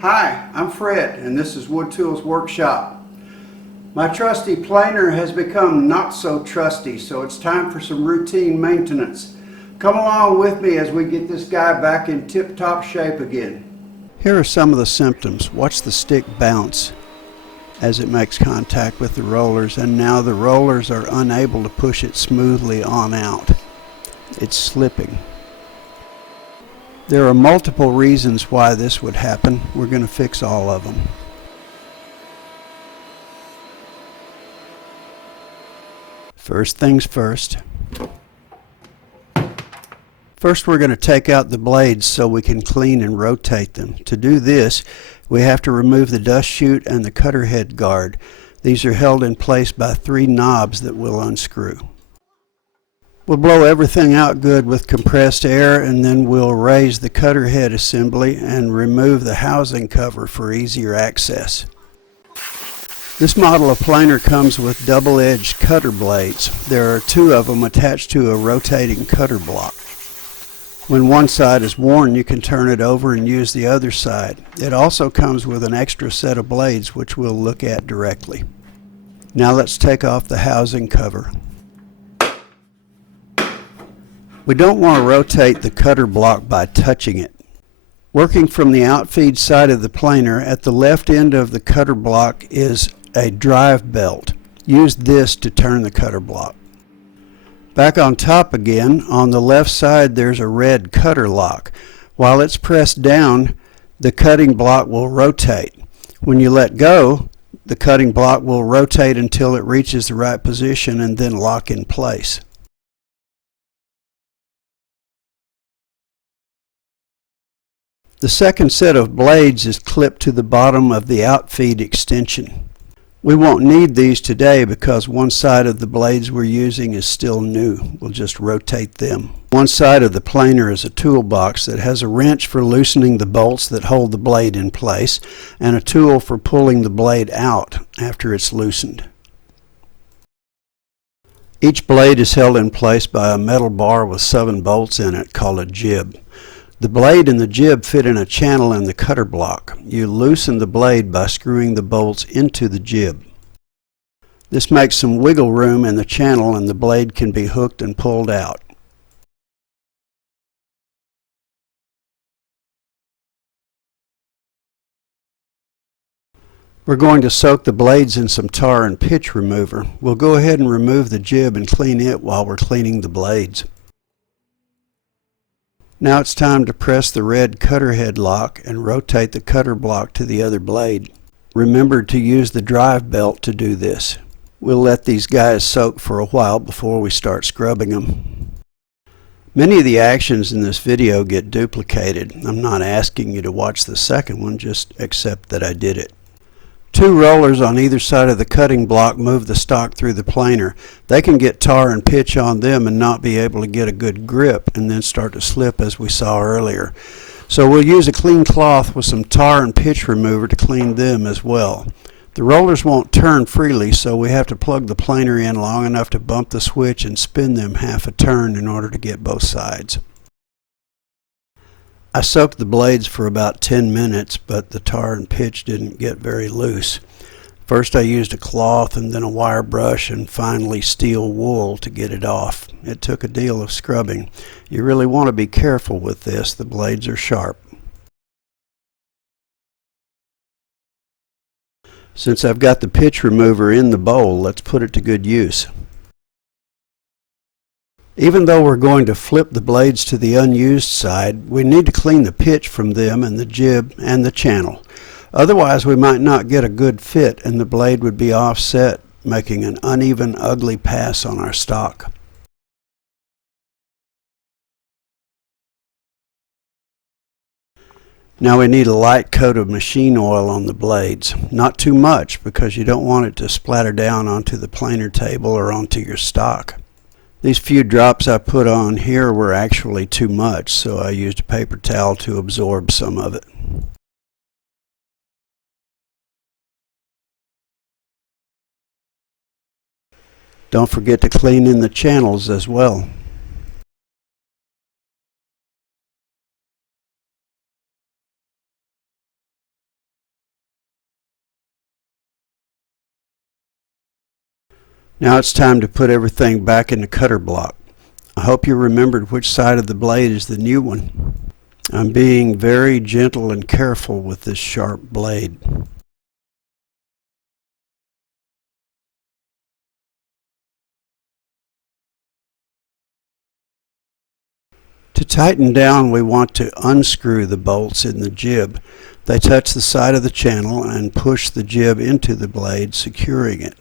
Hi, I'm Fred, and this is Wood Tools Workshop. My trusty planer has become not so trusty, so it's time for some routine maintenance. Come along with me as we get this guy back in tip-top shape again. Here are some of the symptoms. Watch the stick bounce as it makes contact with the rollers, and now the rollers are unable to push it smoothly on out. It's slipping. There are multiple reasons why this would happen. We're going to fix all of them. First things first. First, we're going to take out the blades so we can clean and rotate them. To do this, we have to remove the dust chute and the Cutterhead guard. These are held in place by 3 knobs that we'll unscrew. We'll blow everything out good with compressed air, and then we'll raise the Cutterhead assembly and remove the housing cover for easier access. This model of planer comes with double-edged cutter blades. There are 2 of them attached to a rotating cutter block. When one side is worn, you can turn it over and use the other side. It also comes with an extra set of blades, which we'll look at directly. Now let's take off the housing cover. We don't want to rotate the cutter block by touching it. Working from the outfeed side of the planer, at the left end of the cutter block is a drive belt. Use this to turn the cutter block. Back on top again, on the left side there's a red cutter lock. While it's pressed down, the cutting block will rotate. When you let go, the cutting block will rotate until it reaches the right position and then lock in place. The second set of blades is clipped to the bottom of the outfeed extension. We won't need these today because one side of the blades we're using is still new. We'll just rotate them. One side of the planer is a toolbox that has a wrench for loosening the bolts that hold the blade in place and a tool for pulling the blade out after it's loosened. Each blade is held in place by a metal bar with 7 bolts in it called a jib. The blade and the jib fit in a channel in the cutter block. You loosen the blade by screwing the bolts into the jib. This makes some wiggle room in the channel and the blade can be hooked and pulled out. We're going to soak the blades in some tar and pitch remover. We'll go ahead and remove the jib and clean it while we're cleaning the blades. Now it's time to press the red Cutterhead lock and rotate the cutter block to the other blade. Remember to use the drive belt to do this. We'll let these guys soak for a while before we start scrubbing them. Many of the actions in this video get duplicated. I'm not asking you to watch the second one, just accept that I did it. 2 rollers on either side of the cutting block move the stock through the planer. They can get tar and pitch on them and not be able to get a good grip and then start to slip as we saw earlier. So we'll use a clean cloth with some tar and pitch remover to clean them as well. The rollers won't turn freely, so we have to plug the planer in long enough to bump the switch and spin them half a turn in order to get both sides. I soaked the blades for about 10 minutes, but the tar and pitch didn't get very loose. First I used a cloth and then a wire brush and finally steel wool to get it off. It took a deal of scrubbing. You really want to be careful with this. The blades are sharp. Since I've got the pitch remover in the bowl, let's put it to good use. Even though we're going to flip the blades to the unused side, we need to clean the pitch from them and the jib and the channel. Otherwise we might not get a good fit and the blade would be offset, making an uneven, ugly pass on our stock. Now we need a light coat of machine oil on the blades. Not too much because you don't want it to splatter down onto the planer table or onto your stock. These few drops I put on here were actually too much, so I used a paper towel to absorb some of it. Don't forget to clean in the channels as well. Now it's time to put everything back in the cutter block. I hope you remembered which side of the blade is the new one. I'm being very gentle and careful with this sharp blade. To tighten down, we want to unscrew the bolts in the jib. They touch the side of the channel and push the jib into the blade, securing it.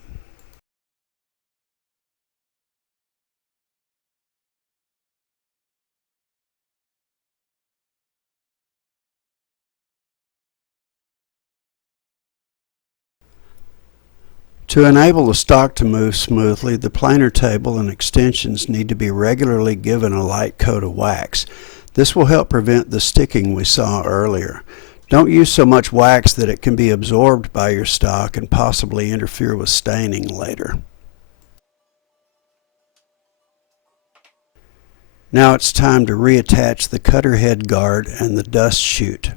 To enable the stock to move smoothly, the planer table and extensions need to be regularly given a light coat of wax. This will help prevent the sticking we saw earlier. Don't use so much wax that it can be absorbed by your stock and possibly interfere with staining later. Now it's time to reattach the Cutterhead guard and the dust chute.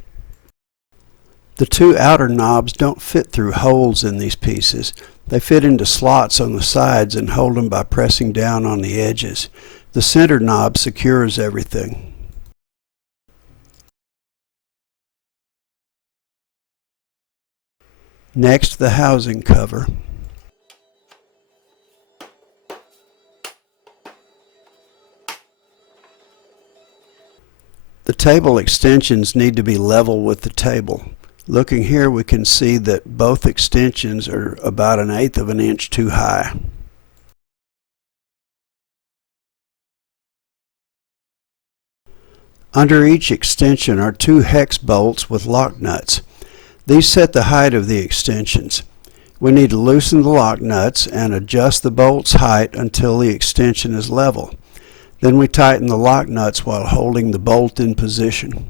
The two outer knobs don't fit through holes in these pieces. They fit into slots on the sides and hold them by pressing down on the edges. The center knob secures everything. Next, the housing cover. The table extensions need to be level with the table. Looking here, we can see that both extensions are about 1/8 of an inch too high. Under each extension are 2 hex bolts with lock nuts. These set the height of the extensions. We need to loosen the lock nuts and adjust the bolt's height until the extension is level. Then we tighten the lock nuts while holding the bolt in position.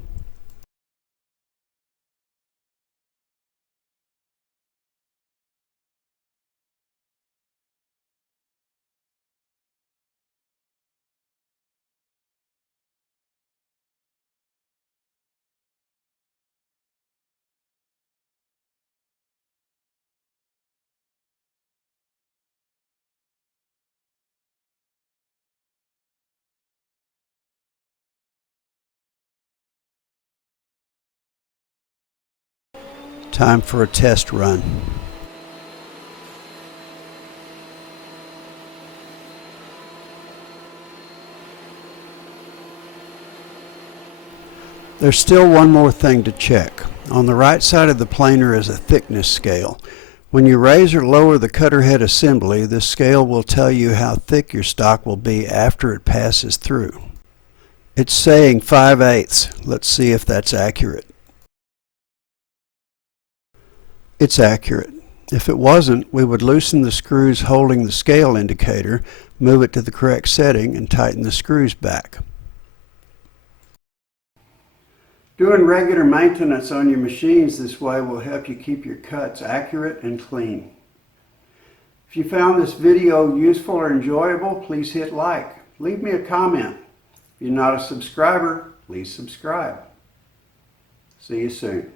Time for a test run. There's still one more thing to check. On the right side of the planer is a thickness scale. When you raise or lower the Cutterhead assembly, this scale will tell you how thick your stock will be after it passes through. It's saying 5/8. Let's see if that's accurate. It's accurate. If it wasn't, we would loosen the screws holding the scale indicator, move it to the correct setting, and tighten the screws back. Doing regular maintenance on your machines this way will help you keep your cuts accurate and clean. If you found this video useful or enjoyable, please hit like. Leave me a comment. If you're not a subscriber, please subscribe. See you soon.